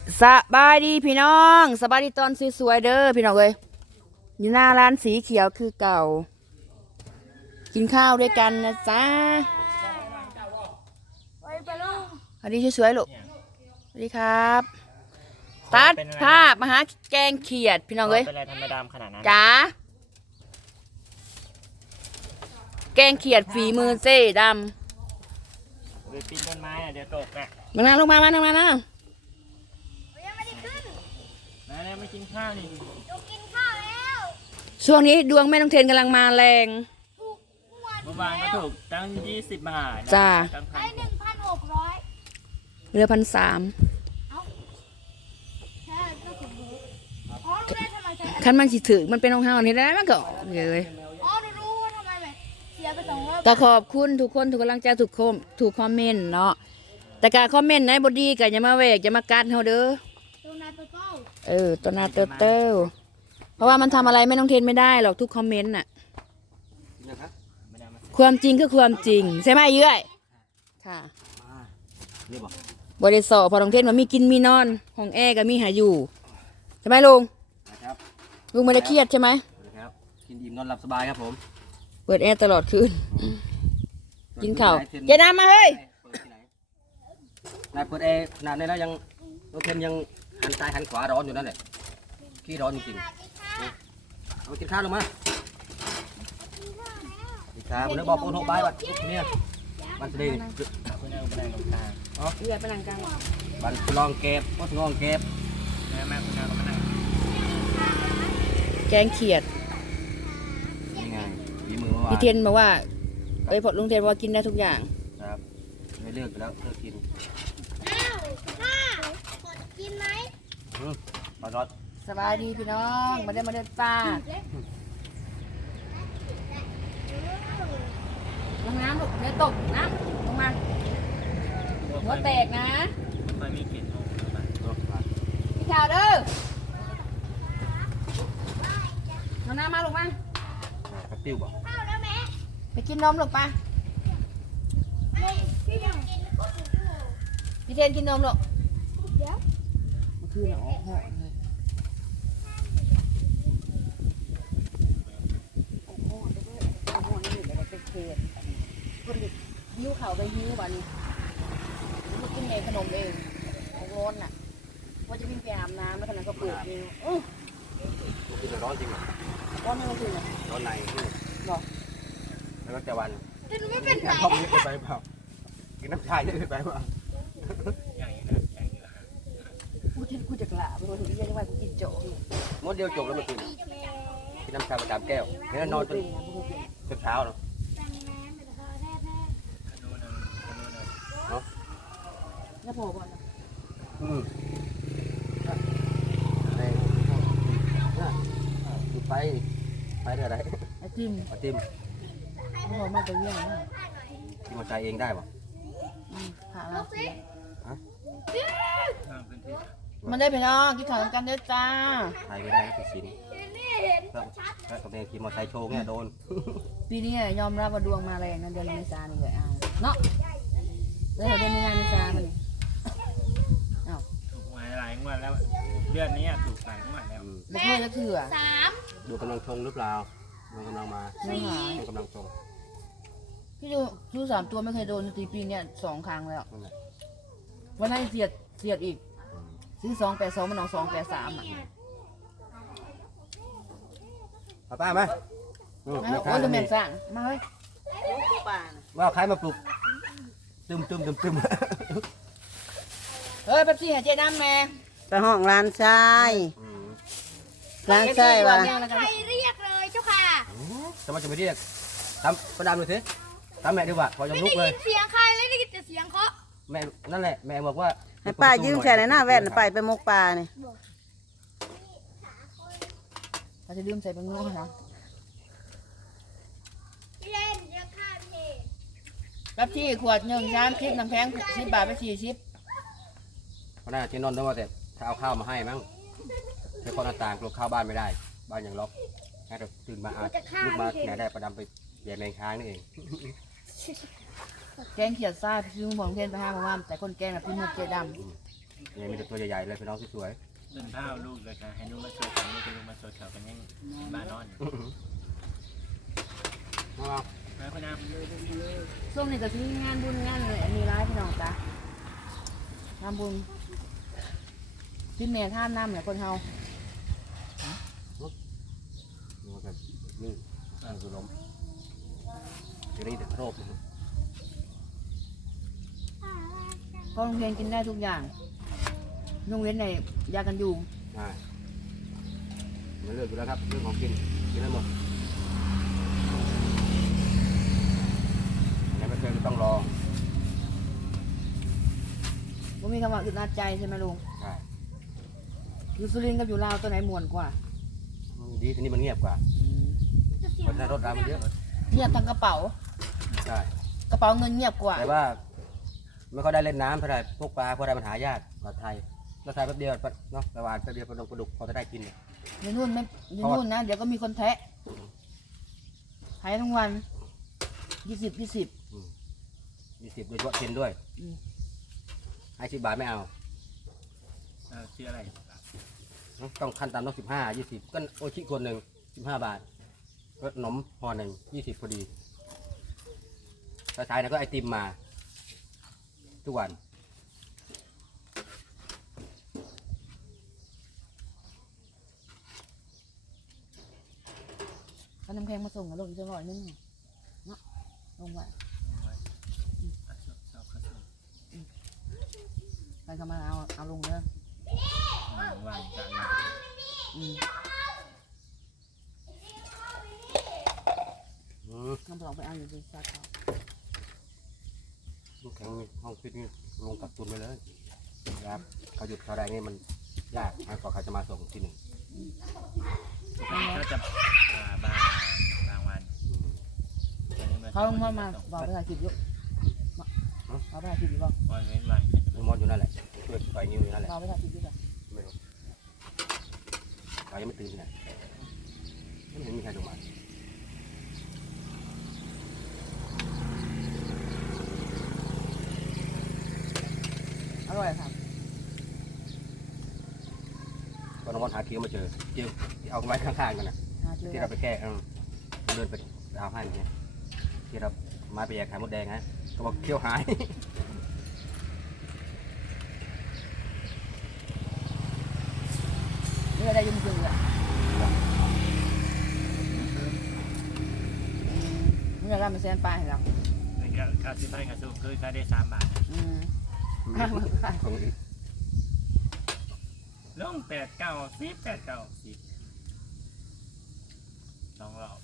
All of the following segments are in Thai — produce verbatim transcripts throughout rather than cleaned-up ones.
สบายดีพี่น้องสบายดีตอนสวยๆเด้อพี่น้องเอ้ยอยู่หน้าร้านสีเขียวคือเก่ากินข้าวด้วยกันนะจ๊ะสวัสดีสวยๆลูกสวัสดีครับตัดภาพมาหาแกงเขียดพี่น้องเอ้ยเป็นอะไรธรรมดาขนาดนั้นจ๋าแกงเขียดฝีมือเจ๊ดำไปปีนต้นไม้อ่ะเดี๋ยวตกน่ะมานั่งลงมามานั่งมานั่งยังไม่ได้ขึ้นนะเนี่ยไม่กินข้าวนี่หนูกินข้าวแล้วช่วงนี้ดวงแม่น้องเทนกำลังมาแรงถูกงวดเมื่อวานก็ถูกตั้งยี่สิบบาทจ้าตั้งพัได้นหนึ่งพันหกร้อยเรือพันสามเอ้าแค่ก็ถึงรู้อ๋อรู้ได้ทำไมใช่คันมันสิถึงมันเป็นของเฮานี่ได้มันก็เลยอ๋อหนูรู้ว่าทำไมแบบเสียไปสองร้อยก็ขอบคุณทุกคนทุกกำลังใจทุกคอมทุกคอมเมนต์เนาะแต่การคอมเมนต์ไหนบดีก็อย่ามาแหวกอย่ามากัดเฮาเด้อตัวนาตัวเก้าเออตัวหนาเติบเต้าเพราะว่ามันทำอะไรไม่ต้องเทนไม่ได้หรอกทุกคอมเมนต์น่ะไม่ได้มาความจริงก็ความจริงใช่ไหมเยื่อยค่ะบริษัทพอต้องเทนมันมีกินมีนอนห้องแอร์ก็มีหาอยู่ใช่ไหมลุงนะครับลุงไม่ได้เครียดใช่ไหมนะครับกินอิ่มนอนหลับสบายครับผมเปิดแอร์ตลอดคืนกินข้าวเจน้ำมาเฮ้ยเปิดที่ไหนนายเปิดแอร์ขนาดนี้แล้วยังน้องเทนยังหันซ้ายหันขวาร้อนอยู่นั่นแหละขี้ร้อนจริงๆเอากินข้าวลงมากินข้าวผมได้บอกคนหกใบบัตรเนี่ยบันเสด็จคุณเอาไปไหนตรงกลางเยื่อยไปนั่งกลางบันลองเก็บวัดงองเก็บแม่แม่คุณเอาไปไหนแกงเขียดนี่ไงฝีมือเมื่อวานพี่เทนบอกว่าเอ้ยพอลุงเทนบอกว่ากินได้ทุกอย่างครับไม่เลือกไปแล้วเลือกกินอ้าวข้ากดกินไหมอืมปลาทอดสบายดีพี่น้องมาได้มาเดินป่าลงน้ำลูกเดี๋ยวตกน้ำลงมาหัวแตกนะไม่มีกลิ่นโอ้โหพี่ข่าวเด้อลงน้ำมาลูกมากระติ้วบ่ข้าวแล้วแม่ไปกินนมลูกไปไม่พี่ยังกินก็ถึงชั่วโมงพี่เทนกินนมลูกเดี๋ยวเมื่อคืนน่ะออกหอนเลยออกหอนเลยออกหอนเลยอะไรเป็นเศษคนเด็กหิ้วเข่าไปหิ้ววันนี้มากินเองขนมเองของร้อนน่ะว่าจะวิ่งไปอาบน้ำแล้วขณะก็เปิดนิ้วอื้อกินแล้วร้อนจริงเหรอร้อนไม่รู้สึกเลยร้อนในนี่บอกแล้วก็แต่วันแต่หนูไม่เป็นกินไรน้ำท่อมเยอะไปเปล่ากินน้ำชาเยอะไปเปล่าอย่างนี้นะอย่างนี้นะกูจะกูจะกละไปวันนี้ยังว่ากูกินโจ๊กอยู่มดเดียวจบแล้วเมื่อคืนกินน้ำชาประจำแก้วเห็นแล้วนอนจนจนเช้าเนาะขนูหนึ่งขนูหนึ่งแล้วพอก่อนนะอืมในจุดไฟไฟเท่าไรไอติมเอาติมพอมาไปเยี่ยมนะที่มาใช้เองได้ปะอืมขาเราเสียเพิ่มพื้นที่มันได้ไปน้องกินข้าวกันเด้อจ้าใช้ไม่ได้ก็ติดสินก็ก็กับเด็กขี่มอเตอร์ไซค์โชว์เนี่ยโดนปีนี้ยอมรับว่าดวงมาแรงนะเดือนเมษายนนี่เลยอ่าเนาะเลยเดือนมีนาเมษายนมันนี่อ้าวถูกหวยหลายงวดแล้วเดือนนี้ถูกหลายงวดแล้วอืมไม่เคยจะเถื่อสามดูกำลังชงหรือเปล่าดูกำลังมาไม่หายดูกำลังชงพี่ดูดูสามตัวไม่เคยโดนตีปีเนี่ยสองครั้งแล้วนั่นแหละวันนั้นเสียดเสียดอีกซื้อสองแปดสองมันออกสองแปดสามอ่ะป้าป้ามาอืมนะแม่โอ้ค้ายจะเหม็นสั่งมาเฮ้ยว่าใครมาปลุกตึมตึมตึมตึมเฮ้ยแป๊บซี่หายใจน้ำแม่ไปห้องร้านชายอืมร้านชายว่าใครเรียกเลยเจ้าค่ะจะมาจะไปเรียกทำประดามเลยสิทำแม่ดีกว่าพอยังไม่ลุได้กเลยยินเสียงใครเลยได้ยินแต่เสียงเคาะแม่นั่นแหละแม่บอกว่าให้ป้ายืมใส่ในหน้าแว่นไปไปมกปลาเนี่ยเราจะลืมใส่เป็นงูเหรอพี่เล่นเรียกข้าพี่แป๊บซี่ขวดหนึ่งสามสิบน้ำแข็งสิบบาทไปสี่สิบเพราะน่าเจนนท์ต้องว่าแต่ถ้าเอาข้าวมาให้มั้งเธอคนหน้าต่างกลัวเข้าบ้านไม่ได้ บ้านยังล็อกให้เราตื่นมาอาลุกมาไหนได้ประดามไปเปลี่ยนแมงค้างนี่เองแกงเขียดซ่าพี่ลุงบอกเพื่อนไปห้ามาว่าแต่คนแกงน่ะพี่มุกเจดำเนี่ยมีแต่ตัวใหญ่ๆเลยพี่น้องสวยต้นข้าวลูกเลยค่ะให้ลูกมาช่วยกันลูกเป็นลูกมาช่วยเขากันยังบ้านนอนๆอื้อหือเอาแม่คุณน้ำช่วงนี้ก็ที่งานบุญงานเลยมีร้ายพี่น้องจ้ะงานบุญที่แม่ท่านน้ำเนี่ยคนเฮามันก็นี่มันคือล้มทีนี้แต่โรคนะครับเพราะโรงเรียนกินได้ทุกอย่างโรงเรียนไหนยากันยุงใช่มันเลือกอยู่แล้วครับเรื่องของกินกินได้หมดอันนี้ไม่เคยต้องรอว่ามีคำว่าอึดอัดใจใช่ไหมลุงใช่อยู่สุรินทร์กับอยู่ลาวตัวไหนม่วนกว่าดีทีนี้มันเงียบกว่าคนในรถรามันเยอะเงียบทั้งกระเป๋าใช่กระเป๋าเงินเงียบกว่าแต่ว่าไม่ค่อยได้เล่นน้ำเท่าไหร่พวกปลาเพราะได้ปัญหายากกว่าไทยเราไทยแป๊บเดียวเนาะระหว่างแป๊บเดียวปลาดงปลาดุกพอจะได้กินเนี่ยในนู่นไม่ในนู่นนะเดี๋ยวก็มีคนแทะขายทั้งวันยี่สิบยี่สิบยี่สิบโดยเฉพาะเทนด้วยอืมให้สิบบาทไม่เอาเออชื่ออะไรต้องขั้นต่ำต้องสิบห้ายี่สิบก็โอชิคนหนึ่งสิบห้าบาทก็ขนมห่อหนึ่งยี่สิบพอดีท้ายๆนะก็ไอติมมา ทุกวันเขาน้ำแข็งมาส่งกับลงอีกสักร้อยนึงเนาะลงไว้ชอบข้าวส้มใครเข้ามาเอาเอาลงเลยวางจานอืมอืมน้ำปลาไปเอาอยู่ที่ซาเขาน้ำแข็งนี่ห้องฟิตนี่ลงกับตุนไปเลยครับเขาหยุดเขาได้นี่มันยากมากกว่าเขาจะมาส่งที่หนึ่งก็จะบางบางวันเขาลงมามาบอกภาษาอังกฤษอยู่บอกภาษาอังกฤษอยู่บอกวันเว้นวันมันมอนอยู่นั่นแหละช่วยปล่อยนิ้วอยู่นั่นแหละบอกภาษาอังกฤษอยู่จ้ะไม่รู้เขายังไม่ตื่นที่ไหนไม่เห็นมีใครลงมาอร่อยครับก็น้องมอนหาเคี้ยวมาเจอเจอที่เอาไว้ข้างๆกันนะหาเจอที่เราไปแก้เออเดินไปดาวให้เนี่ยที่เรามาไปแยกไข่มดแดงฮะเขาบอกเคี้ยวหายนี่อะไรยุ่งจุ่อ่ะนี่อะไรมาแซนปลาให้เราข้าวสิบห้ากระสุนคือข้าวได้สามบาทอืมของอีกลงแปดเก้าสิบแปดเก้าสิบสองรอบ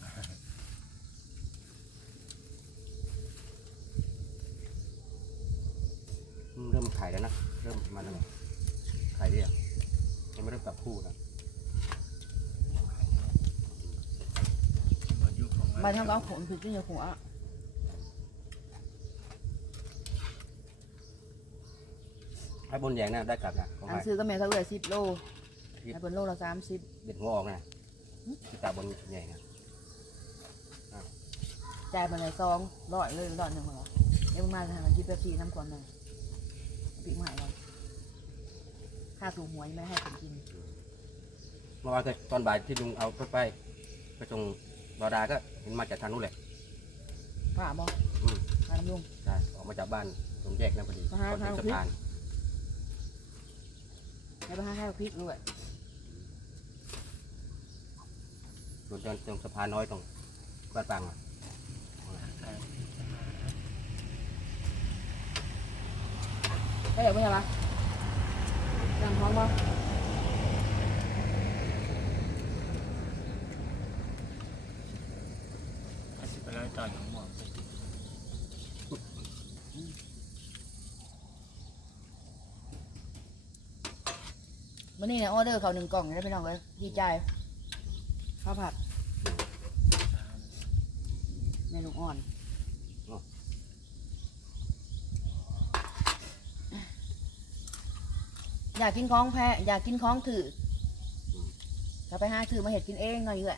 เริ่มขายแล้วนะเริ่มมาแล้วขายเรียกยังไม่เริ่มจับคู่นะหมดยุคของมาทำเอาผมผิดที่หัวให้บนแยงนะได้กลับนะของอันขายซื้อก็แม่เท่าไหร่สิบโลไอ้บนโลละสามสิบเด็ดหัวออกนะที่ตาบนใหญ่นะจ่ายมาเลยซองร้อยเลยร้อยหนึ่งเหรอเดี๋ยวมาทำมันที่เป๊ปซี่น้ำก่อนหน่อยปีกใหม่เราค่าสูงหัวยังไม่ให้ผมกินเมื่อวานตอนบ่ายที่ลุงเอารถไปไปส่งรอดาก็เห็นมาจากทางนู้นแหละป้าบอกอืมป้าน้ำลุงใช่ออกมาจากบ้านตรงแยกนั่นพอดีมาหาก่อนถึงทางสะพานแล้วไปหาข้าวพริกด้วยส่วนตรงตรงสะพานน้อยตรงบ้านปังอะได้เดี๋ยวไปไหนปะยังท้องปะสิบไปเลยตอนของหมวกวันนี้เนี่ยออเดอร์เขาหนึ่งกล่องได้ไปน้องเลยดีใจข้าวผัดเมนูอ่อนอยากกินของแพะอยากกินของถือเราไปหาถือมาเห็ดกินเองหน่อยแหละ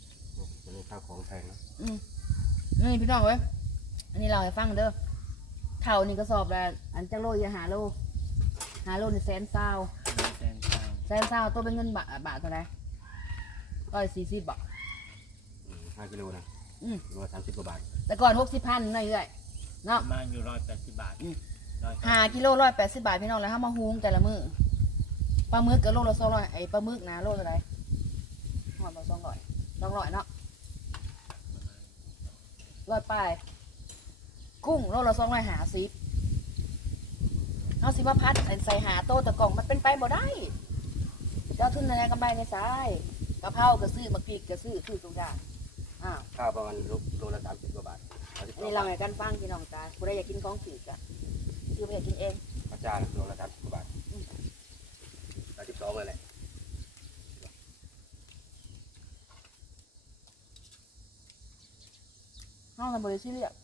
อันนี้ข้าวของแพงนะอืมนี่พี่น้องเว้ยอันนี้เราให้ฟังเด้อเข่านี่ก็สอบแล้วอันจังโลอย่าหาโลหาโลนี่แสนเศร้าแสนเศร้าแสนเศร้าตัวเป็นเงินบาทบาทเท่าไหร่ร้อยสี่สิบบาทอืมห้ากิโลนะอืมโลละสามสิบกว่าบาทแต่ก่อนหกสิบพันหน่อยเรื่อยปเนาะระมาณอยู่ร้อยแปดสิบบาทร้อยหากิโลร้อยแปดสิบบาทพี่น้องแล้วถ้ามาหุงแต่ละมื้อปลาหมึกก็โลละสองร้อยไอ้ปลาหมึกนะโลเท่าไหร่หอดมาสองร้อยสองร้อยเนาะร้อยปลายกุ้งโลละสองร้อยหาสิบเอาสิมาพัดใส่หาโตตะกล่องมันเป็นไปบ่ได้เจ้าทุนอะไรกำไรในสายกะเพราก็ซื้อมะพริกก็ซื้อซื้อทุกอย่างอ้าวข้าวประมาณโลโลละสามสิบกว่าบาทสามสิบอันนี้เราให้กันฟังพี่น้องจ้าผู้ใดอยากกินของถือกะซื้อไปอยากกินเองอาจารย์โลละสามสิบกว่าบาทสามสิบสองเลยแหละห้องทำบริษัทเรียก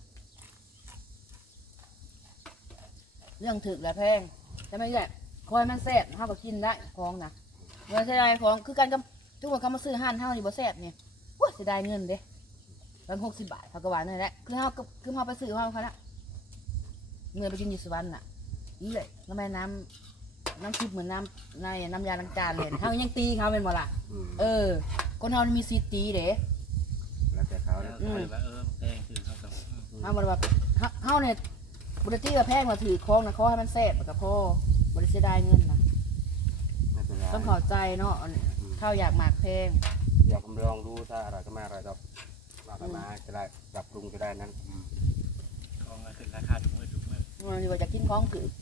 เรื่องถึกและแพงจะไม่ใช่คอยมันแซ่บห้าก็กินได้ของนะเมื่อเสียดายของคือการกับทุกคนเขามาซื้อห้านเท่านี่บ่แซ่บเนี่ยว้าเสียดายเงินเด้ร้อยหกสิบบาทเขาก็ว่านั่นแหละคือเฮาก็คือเฮาไปซื้อเฮาเขาละเงินไปกินอยู่สวรรค์น่ะนี่เลยแล้วแม่น้ำน้ำซุปเหมือนน้ำในน้ำยาล้างจานเลยเฮายังตีเขาเป็นบ่ล่ะอืมเออคนเฮานี่มีสิทธิ์ตีเด้แล้วแต่เขาแล้นะวก็เลยว่าเออแพงคือเขากับเฮาบ่ได้ว่าเฮาเฮาเนี่ยบ่ได้ตีว่าแพงว่าถือของนะขอให้มันแซ่บแล้วก็พอบ่ได้เสียดายเงินนะไม่เป็นไรต้องเข้าใจเนาะข้าวอยากหมากแพงอยากลองดูถ้าอร่อยก็ไม่อร่อยก็ว่ากันมาจะได้ปรับปรุงจะได้นั้นอืมของก็ขึ้นราคาทุกมื้อทุกมื้อมันสิว่าจะกินของถือ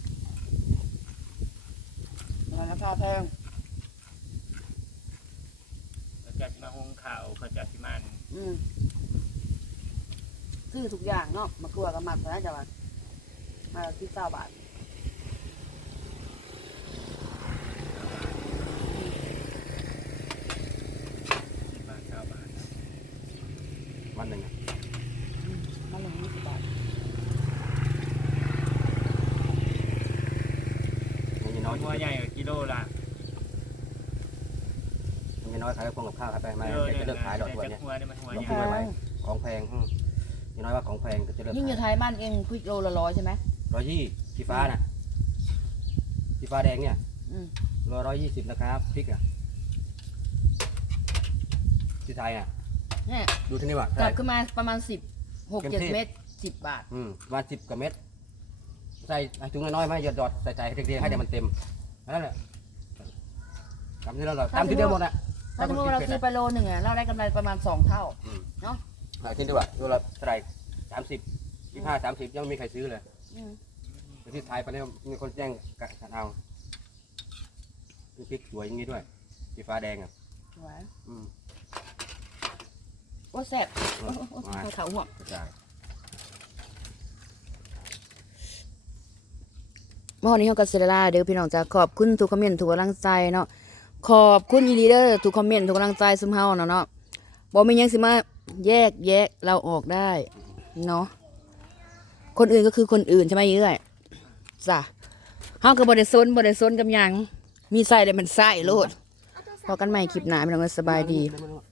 มันราคาแพงเขาจะมาหุงข้าวเขาจะสิมาอืมซื้อทุกอย่างเนาะมากลัวกับหมักนะจ๊ะว่ามาที่เก้าบาทสิบบาทเก้าบาทวันหนึ่งอะอืมมันหนึ่งยี่สิบบาทมันจะน้อยหัวใหญ่กว่ากิโลละมันจะน้อยขายพวงกับข้าวขายไปมาเออจะเนี่ยเลิกขายดอกแต่ตัวจะเนี้ยหัวเนี่ยมันหัวลงใหทุญ่นไว้ของแพงอืมอย่างน้อยว่าของแพงก็จะเลิกยิ่งอยู่ไทยบ้านเองคุยโลละร้อยใช่ไหมร้อยยี่สีฟ้าน่ะสีฟ้าแดงเนี่ยอืมโลร้อยยี่สิบนะครับพริกอ่ะที่ไทยอ่ะเนี่ยดูที่นี่ว่ะกลัเท่าไหบร่ขึ้นมาประมาณสิบหกเต็มเจ็ดที่เมตรสิบบาทอืมประมาณสิบกว่าเม็ดใส่ถุงน้อยๆไหมหยดดอดใส่ใจให้เรียงๆให้เดี๋ยวมันเต็มนั่นแหละทำที่เราทำที่เดียวหมดอ่ะถ้าสมมติว่าเราซื้อไปโลหนึ่งอ่ะเราได้กำไรประมาณสองเท่าอืมเนาะหลายที่ดีกว่าโลละเท่าไหร่สามสิบยี่ห้าสามสิบยังไม่มีใครซื้อเลยอืมแต่ที่ไทยไปเนี่ยมีคนแจ้งกันเอามีพริกสวยอย่างนี้ด้วยสีฟ้าแดงอ่ะหวานอืมโอ้แซ่บอืโอ้มโอ้มาโอ้เขาห่วงกระจายเมื่อวานนี้เขาก็เซลาเดี๋ยวพี่น้องจะขอบคุณทุกคอมเมนต์ทุกกำลังใจเนาะขอบคุณอีลีเดอร์ทุกคอมเมนต์ทุกกำลังใจซุมเฮาเนาะเนาะบ่มีหยังสิมาแยกแยะเราออกได้เนาะคนอื่นก็คือคนอื่นใช่ไหมเอ้ยจ้ะเฮาก็บ่ได้ซนบ่ได้ซนกับหยังมีใส่ได้มันใส่โลดพอกันใหม่คลิปหน้าพี่น้องเอ้ยสบายดีไม่รู้